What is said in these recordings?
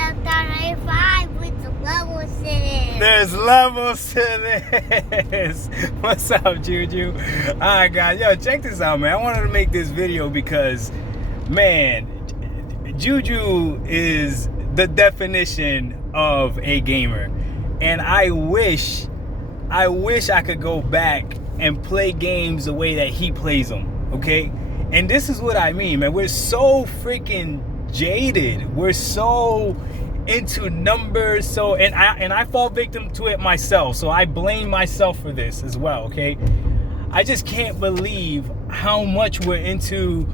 Step down 95 with the levels in it. There's levels to this. What's up, Juju? Alright, guys. Yo, check this out, man. I wanted to make this video because, man, Juju is the definition of a gamer. And I wish I could go back and play games the way that he plays them, okay? And this is what I mean, man. We're so freaking jaded. We're so into numbers. And I fall victim to it myself. So I blame myself for this as well, okay? I just can't believe how much we're into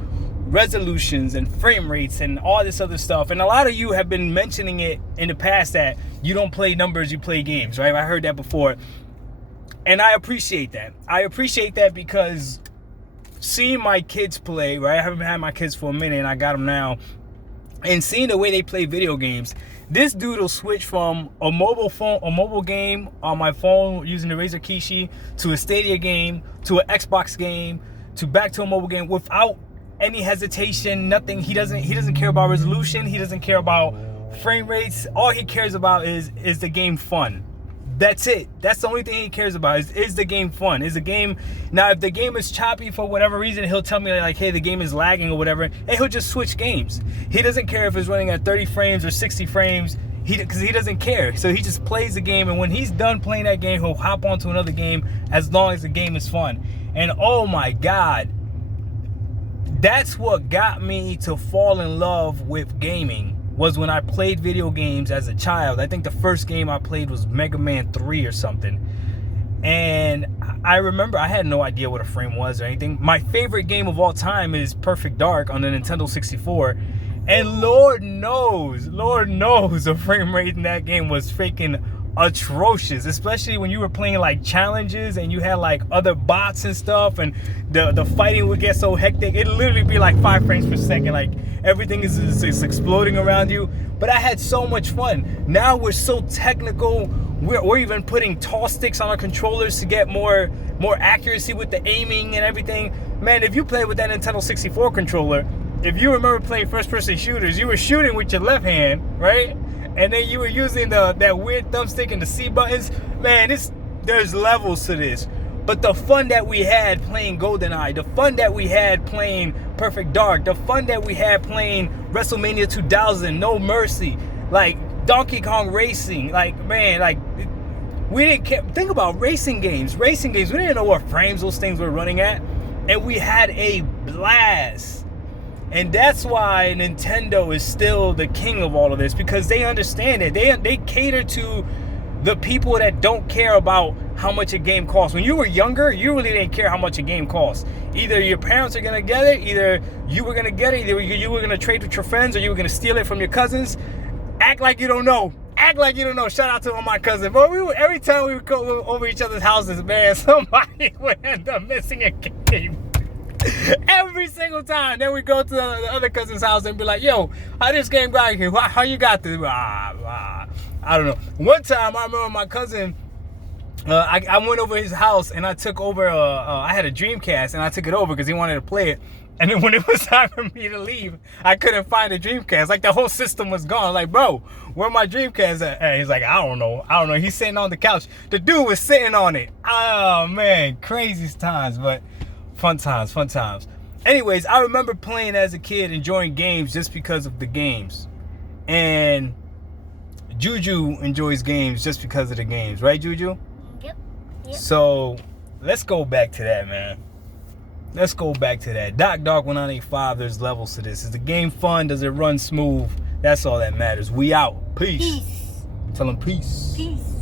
resolutions and frame rates and all this other stuff. And a lot of you have been mentioning it in the past that you don't play numbers, you play games, right? I heard that before. And I appreciate that. I appreciate that because seeing my kids play, right? I haven't had my kids for a minute and I got them now. And seeing the way they play video games, this dude will switch from a mobile game on my phone using the Razer Kishi to a Stadia game to an Xbox game to back to a mobile game without any hesitation, nothing. He doesn't care about resolution. He doesn't care about frame rates. All he cares about is the game fun. That's it. That's the only thing he cares about is the game fun. Is the game. Now, if the game is choppy for whatever reason, he'll tell me like, hey, the game is lagging or whatever, and he'll just switch games. He doesn't care if it's running at 30 frames or 60 frames. Because he doesn't care. So he just plays the game, and when he's done playing that game, he'll hop onto another game as long as the game is fun. And oh my God, that's what got me to fall in love with gaming, was when I played video games as a child. I think the first game I played was Mega Man 3 or something. And I remember I had no idea what a frame was or anything. My favorite game of all time is Perfect Dark on the Nintendo 64. And Lord knows the frame rate in that game was freaking atrocious, especially when you were playing like challenges and you had like other bots and stuff, and the fighting would get so hectic. It'd literally be like 5 frames per second, like everything is exploding around you. But I had so much fun. Now we're so technical. We're even putting tall sticks on our controllers to get more accuracy with the aiming and everything. Man, if you play with that Nintendo 64 controller, if you remember playing first-person shooters, you were shooting with your left hand, right? And then you were using that weird thumbstick and the C buttons. Man, there's levels to this. But the fun that we had playing GoldenEye, the fun that we had playing Perfect Dark, the fun that we had playing WrestleMania 2000, No Mercy, like Donkey Kong Racing, like, man, like, we didn't care. Think about racing games. We didn't know what frames those things were running at. And we had a blast. And that's why Nintendo is still the king of all of this, because they understand it. They cater to the people that don't care about how much a game costs. When you were younger, you really didn't care how much a game costs. Either your parents are going to get it, either you were going to get it, either you were going to trade with your friends, or you were going to steal it from your cousins. Act like you don't know. Act like you don't know. Shout out to all my cousins. But every time we would go over each other's houses, man, somebody would end up missing a game. Every single time. Then we go to the other cousin's house and be like, yo, how this game got here? How you got this? I don't know. One time I remember my cousin, I went over his house and I took over, I had a Dreamcast and I took it over because he wanted to play it. And then when it was time for me to leave, I couldn't find the Dreamcast. Like, the whole system was gone. Like, bro, where my Dreamcast at? And he's like, I don't know. He's sitting on the couch. The dude was sitting on it. Oh, man, crazy times, but fun times. Anyways, I remember playing as a kid, enjoying games just because of the games. And Juju enjoys games just because of the games. Right, Juju? Yep. So, let's go back to that, man. Let's go back to that. Dark 1985, there's levels to this. Is the game fun? Does it run smooth? That's all that matters. We out. Peace. Peace. Tell them peace. Peace.